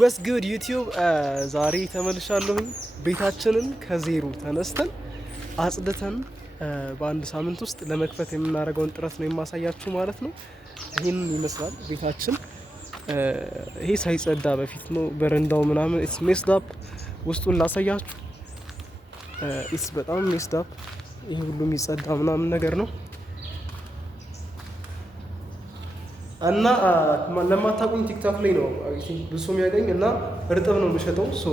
ወስ ጉድ ዩቲዩብ ዛሬ ተመልሻለሁኝ። ቤታችንን ከዜሮ ተነስተን አጽድተን በአንድ ሳምንት ውስጥ ለመክፈት የምናደርገውን ጥረት ነው የማሳያችሁ ማለት ነው። ይህንን ይመስላል ቤታችን። ይሄ ሳይጸዳ በፊት ነው በረንዳው ምናምን ኢትስ ሜስድ አፕ። ውስጡን ላሳያችሁ። ኢትስ በጣም ሜስድ አፕ። ይሄ ሁሉ የሚጸዳ ምናምን ነገር ነው እና ለማታውቁኝ ቲክቶክ ላይ ነው ብዙ ሰው የሚያገኝ እና እርጥብ ነው የምሸጠው። ሶ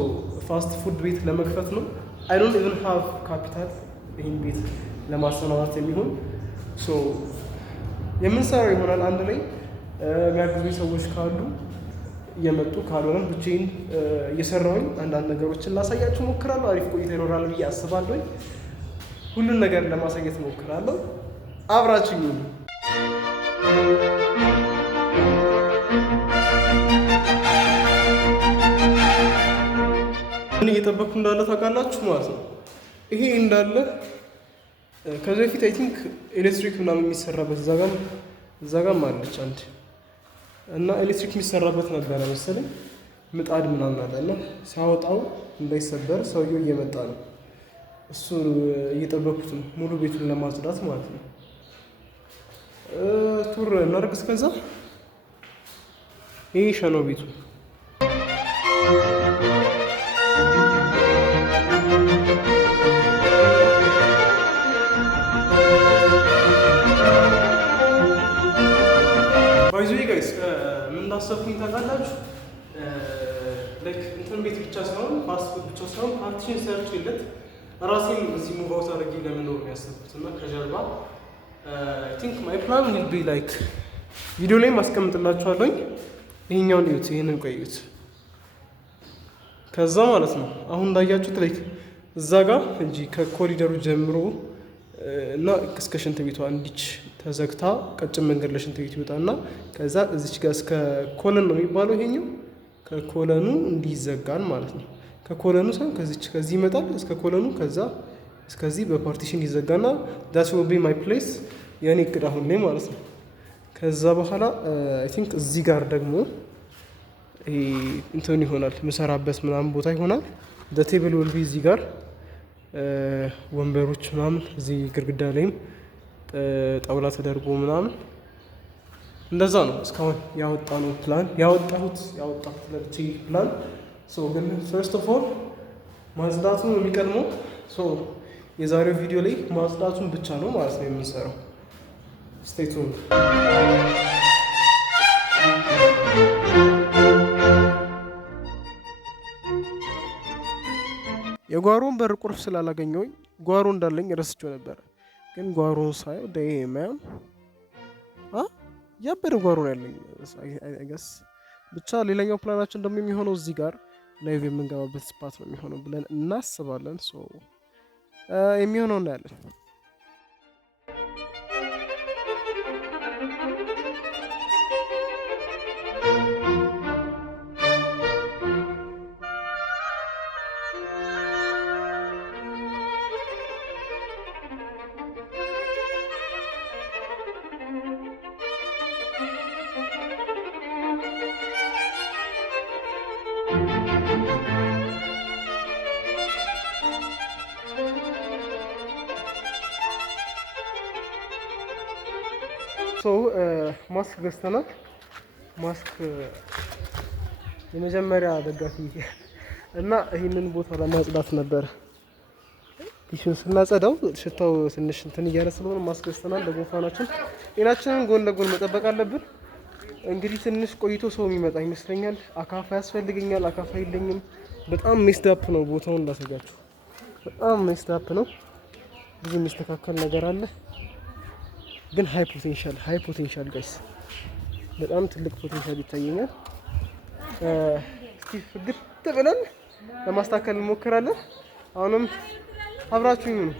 ፋስት ፉድ ቤት ለመክፈት ነው። አይ ዶንት ኢቭን ሃቭ ካፒታል ይህን ቤት ለማሰናባት የሚሆን ሶ የምንሰራው ይሆናል። አንድ ላይ የሚያግዙኝ ሰዎች ካሉ እየመጡ ካልሆነም ብቻዬን እየሰራሁኝ አንዳንድ ነገሮችን ላሳያችሁ ሞክራለሁ። አሪፍ ቆይታ ይኖራል ብዬ አስባለሁ። ሁሉን ነገር ለማሳየት ሞክራለሁ። አብራችሁኝ ነው። ምን እየጠበቅኩ እንዳለ ታውቃላችሁ ማለት ነው። ይሄ እንዳለ ከዚህ በፊት አይ ቲንክ ኤሌክትሪክ ምናምን የሚሰራበት እዛ ጋም አለች አንድ እና ኤሌክትሪክ የሚሰራበት ነበረ መሰለኝ ምጣድ ምናምን አለ እና ሲያወጣው እንዳይሰበር ሰውየው እየመጣ ነው። እሱ እየጠበኩት ነው ሙሉ ቤቱን ለማጽዳት ማለት ነው። ቱር እናደርግ እስከዛ። ይሄ ሸኖ ቤቱ ባይዞይ ጋይስ ምን እንዳሰብኩኝ ታውቃላችሁ? ላይክ እንትን ቤት ብቻ ሳይሆን ፋስት ፉድ ብቻ ሳይሆን ፓርቲሽን ሰርችለት ራሴን እዚህ ሙቭ አውት አድርጌ ለመኖር ነው ያሰብኩት እና ከጀርባ አይ ቲንክ ማይ ፕላን ዊል ቢ ላይክ ቪዲዮ ላይ ማስቀምጥላችኋለሁ። ይሄኛውን እዩት፣ ይሄንን ቆዩት። ከዛ ማለት ነው አሁን እንዳያችሁት ላይክ እዛ ጋር እንጂ ከኮሪደሩ ጀምሮ እና እስከ ሽንት ቤቷ እንዲች ተዘግታ ቀጭን መንገድ ለሽንት ቤት ይወጣና ከዛ እዚች ጋር እስከ ኮለን ነው የሚባለው ይሄኛው ከኮለኑ እንዲዘጋን ማለት ነው። ከኮለኑ ሳይሆን ከዚህ ይመጣል እስከ ኮለኑ ከዛ እስከዚህ በፓርቲሽን ይዘጋና ዳት ዊል ቢ ማይ ፕሌስ የኔ እቅድ አሁን ላይ ማለት ነው። ከዛ በኋላ አይ ቲንክ እዚህ ጋር ደግሞ ይሄ እንትን ይሆናል ምሰራበት ምናምን ቦታ ይሆናል። ቴብል ዊል ቢ እዚህ ጋር ወንበሮች ምናምን እዚህ ግድግዳ ላይም ጣውላ ተደርጎ ምናምን እንደዛ ነው እስካሁን ያወጣነው ፕላን ያወጣሁት ለብቻ ፕላን። ሶ ግን ፈርስት ኦፍ ኦል ማጽዳቱ ነው የሚቀድመው። ሶ የዛሬው ቪዲዮ ላይ ማጽዳቱን ብቻ ነው ማለት ነው የምንሰራው። ስቴይ ቱንድ። የጓሮን በር ቁልፍ ስላላገኘሁኝ ጓሮ እንዳለኝ ረስቼው ነበረ። ግን ጓሮን ሳየው ደይማም ያበደ ጓሮ ነው ያለኝ። አይ ገስ ብቻ ሌላኛው ፕላናችን ደግሞ የሚሆነው እዚህ ጋር ላይቭ የምንገባበት ስፓት ነው የሚሆነው ብለን እናስባለን። ሶ የሚሆነው እናያለን። ማስክ ገዝተናል። ማስክ የመጀመሪያ ደጋፊ እና ይህንን ቦታ ለማጽዳት ነበር። ኪችን ስናጸዳው ሽታው ትንሽ እንትን እያለ ስለሆነ ማስክ ገዝተናል። ለጉንፋናችን ጤናችንን ጎን ለጎን መጠበቅ አለብን። እንግዲህ ትንሽ ቆይቶ ሰው የሚመጣ ይመስለኛል። አካፋ ያስፈልገኛል። አካፋ የለኝም። በጣም ሜስድ አፕ ነው ቦታውን ላሳያችሁ። በጣም ሜስድ አፕ ነው። ብዙ የሚስተካከል ነገር አለ ግን ሃይ ፖቴንሻል ጋይስ በጣም ትልቅ ፖቴንሻል ይታየኛል። እስኪ ፍግት ብለን ለማስተካከል እንሞክራለን። አሁንም አብራችሁኝ ነው።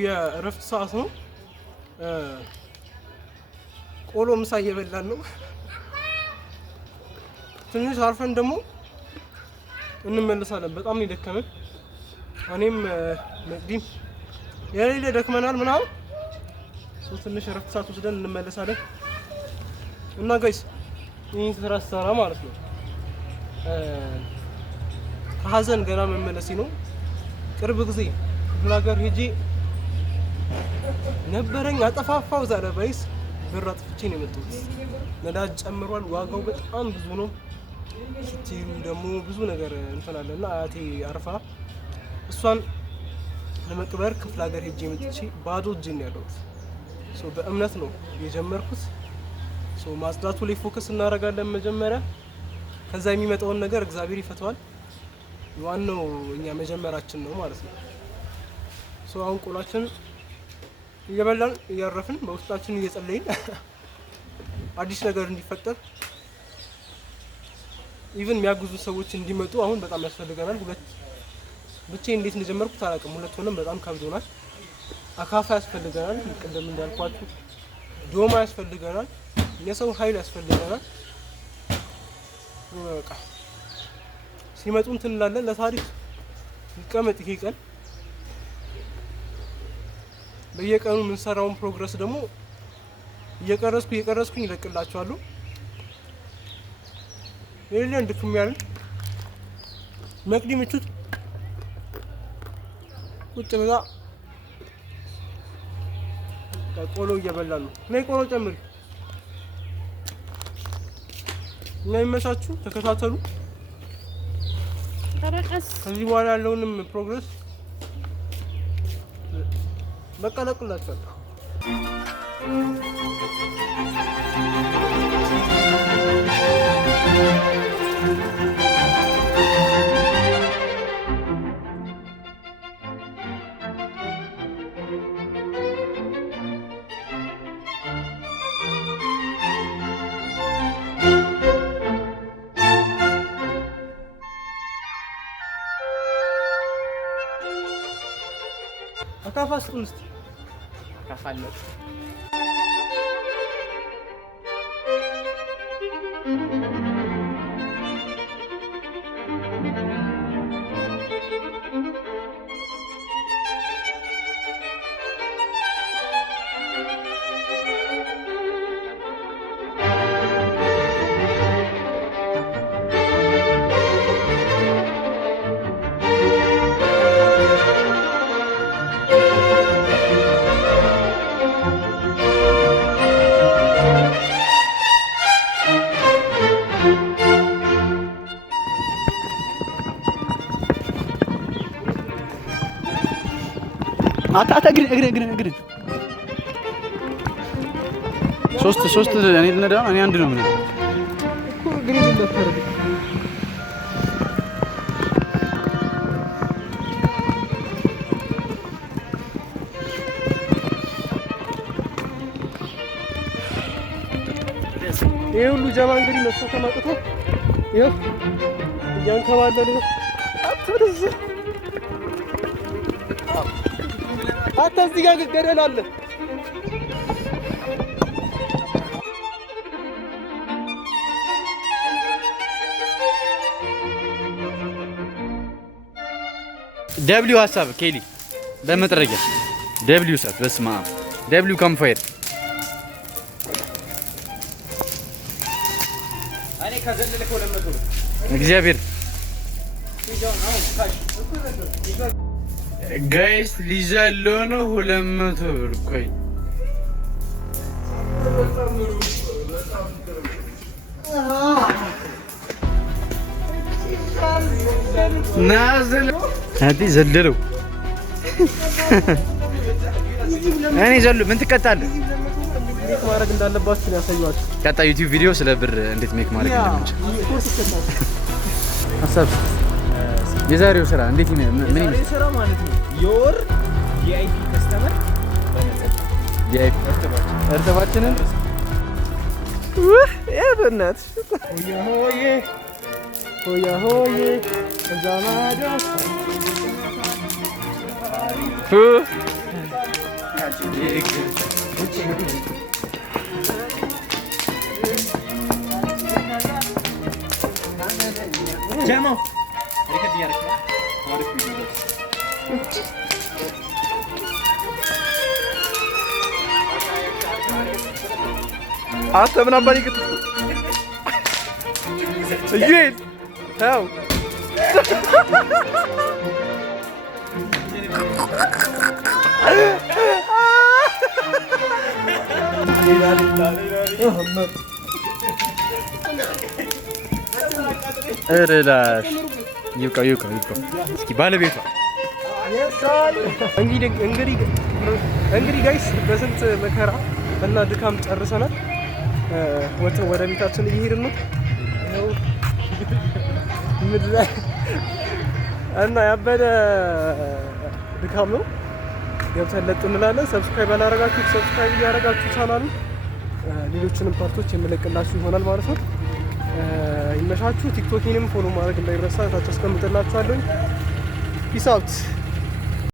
የእረፍት ሰዓት ነው። ቆሎ ምሳ እየበላን ነው። ትንሽ አርፈን ደግሞ እንመለሳለን። በጣም ነው የደከመን። እኔም መቅዲም የሌለ ደክመናል ምናምን። ትንሽ እረፍት ሰዓት ወስደን እንመለሳለን እና ጋይስ ይህን ስራ ሰራ ማለት ነው። ከሀዘን ገና መመለሴ ነው። ቅርብ ጊዜ ክፍለ ሀገር ሄጄ ነበረኝ አጠፋፋው ዛሬ ባይስ ብር አጥፍቼ ነው የመጣሁት። ነዳጅ ጨምሯል፣ ዋጋው በጣም ብዙ ነው። ስትይም ደግሞ ብዙ ነገር እንትን አለና አያቴ አርፋ እሷን ለመቅበር ክፍለ ሀገር ሄጄ መጥቼ ባዶ እጄን ያለሁት። በእምነት ነው የጀመርኩት። ማጽዳቱ ላይ ፎከስ እናደርጋለን መጀመሪያ። ከዛ የሚመጣውን ነገር እግዚአብሔር ይፈታዋል። ዋናው እኛ መጀመራችን ነው ማለት ነው። አሁን ቆላችን እየበላን እያረፍን በውስጣችን እየጸለይን አዲስ ነገር እንዲፈጠር ኢቭን የሚያግዙ ሰዎች እንዲመጡ አሁን በጣም ያስፈልገናል። ብቻዬን እንዴት እንደጀመርኩት አላውቅም። ሁለት ሆነን በጣም ከብዶናል። አካፋ ያስፈልገናል፣ ቅድም እንዳልኳችሁ ዶማ ያስፈልገናል፣ የሰው ኃይል ያስፈልገናል። በቃ ሲመጡ እንትን እንላለን። ለታሪክ ይቀመጥ ይሄ ቀን። በየቀኑ የምንሰራውን ፕሮግረስ ደግሞ እየቀረስኩኝ ይለቅላችኋለሁ። የሌለ እንድክም ያለን መቅዲ ምቹት ቁጭ ብላ ቆሎ እየበላ ነው። ነይ ቆሎ ጨምሪ እና ይመቻችሁ። ተከታተሉ። ከዚህ በኋላ ያለውንም ፕሮግረስ በቃ እለቅላችኋለሁ። አካፋ ስጡን እስኪ። አካፋ አለ። አታ እግር ሶስት እኔ ልነዳ እኔ አንድ ነው ምን እኮ እግር እንደፈረ ይሄ ሁሉ ጀማ እንግዲህ ነፍሶ ከማጥቶ ይሄ እያንከባለለ ነው። አትርዝ አታ እዚህ ጋር ገደል አለ። ደብሊው ሀሳብ ኬሊ በመጥረጊያ ደብሊው ሰት በስማ ደብሊው ካምፋየር አኔ ከዘለለ ከወለመቱ እግዚአብሔር ጋይስ ሊዘሎ ነው 200 ብር። ቆይ ናዘለ አዲ ዘለለው እኔ ዘሎ ምን ትቀጣለህ? ሜክ ማድረግ እንዳለባችሁ ያሳያችሁ። ቀጣይ ዩቲዩብ ቪዲዮ ስለ ብር እንዴት ሜክ ማድረግ እንደምንችል ሀሳብ የዛሬው ስራ እንዴት ነው? ምን ይመስላል? ስራ ማለት ነው የወር ቪአይፒ ከስተመር በነጻ ቪአይፒ እርጥባችንን ያበናት ሆያ ሆዬ እዛ ማዶ ጀሞ ሪከርድ እያደረክ ነው። አሪፍ ቪዲዮ ነው። አንተ ምን አባሪ ግጥ እዩን ታው እረዳሽ ይብቃው። እስኪ ባለቤቷ እንግዲህ ጋይስ በስንት መከራ እና ድካም ጨርሰናል። ወደ ቤታችን እየሄድን ነው እና ያበደ ድካም ነው። ገብተን ለጥ እንላለን። ሰብስክራይብ ያላረጋችሁ ሰብስክራይብ እያረጋችሁ ቻናሉን ሌሎችንም ፓርቶች የምለቅላችሁ ይሆናል ማለት ነው። ይመሻችሁ። ቲክቶኬንም ፎሎ ማድረግ እንዳይረሳ ታች አስቀምጥላችኋለሁ። ፒስ አውት